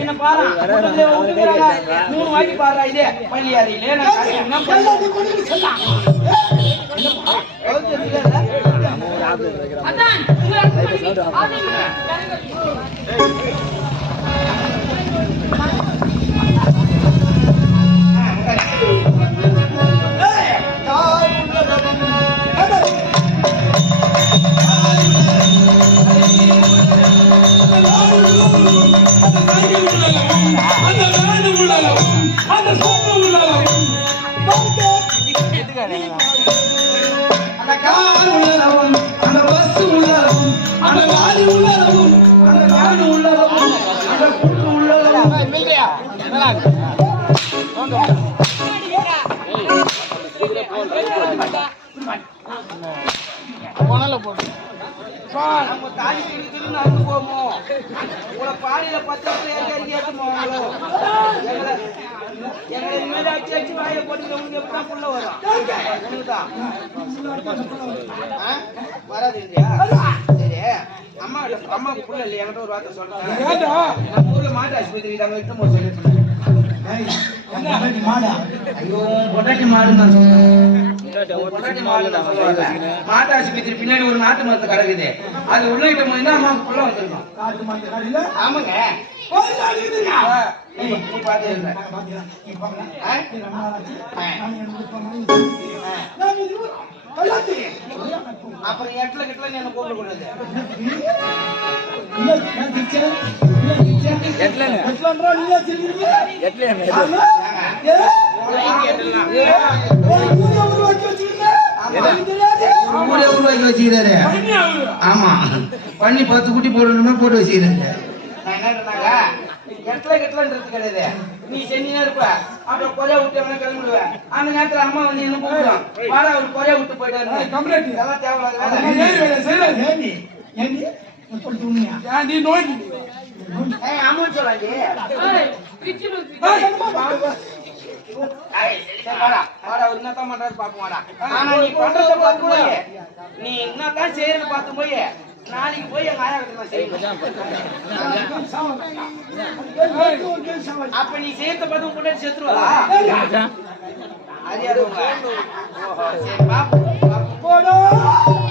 என்ன பாரு 3 வாட்டி பாரு இதே பள்ளியாரியிலே அந்த பஸ் உள்ளவும் அந்த லாரி உள்ளவும் அந்த காடு உள்ளவும் அந்த கூட்டு உள்ளவும் நம்ம தாலி கிழித்து நடந்து போவோம் உங்களை பாடியில 10 எங்களை இனிமேல் அச்சு வாயில போட்டு உங்களுக்கு எப்படிதான் புள்ள வரும் உனக்குதான் வராது இல்லையா? சரி அம்மாவுக்கு புள்ள இல்லையா? என்கிட்ட ஒரு வார்த்தை சொல்றேன். நம்ம ஊர்ல மாட்டு ஆஸ்பத்திரி நாங்க இட்டு போய் சொல்லிட்டு பொட்டாட்டி மாடு தான் மாட்டு ஆஸ்பத்திரி பின்னாடி ஒரு நாட்டு மரத்து கிடக்குது. அது உள்ள கிட்ட போய் தான் அம்மாவுக்கு புள்ள வந்துருக்கோம். ஆமாங்க நீ பாத்து அப்புறம் எட்டுல கிட்டல நீ என்ன கூப்பிட கூடாது. உருவாக்கி வச்சுக்கிறாரு. ஆமா பண்ணி 10 குட்டி போடணுமே போட்டு வச்சுக்கிறாரு. எட்டல கெட்டலன்றது கிடையாது. நீ சென்னியா இருப்ப அப்புறம் கொலைய விட்டு அவனை கிளம்பிடுவ. அந்த நேரத்துல அம்மா வந்து என்ன கூப்பிடுவான், வாடா அவர் கொலைய விட்டு போயிட்டாரு. அதெல்லாம் தேவையில்லாத அம்மா சொல்லாது. அவர் என்னத்தான் பண்றாரு பாப்போம். வாடா ஆனா நீ பண்றத பார்த்து போய் நீ என்னத்தான் செய்யறது பார்த்து போய் நாளைக்கு போய் எங்க ஆயா கிட்ட செய்யணும். அப்ப நீ செய்யறத பார்த்து முன்னாடி செத்துருவா. அது யாரு? சரி பாப்போம்.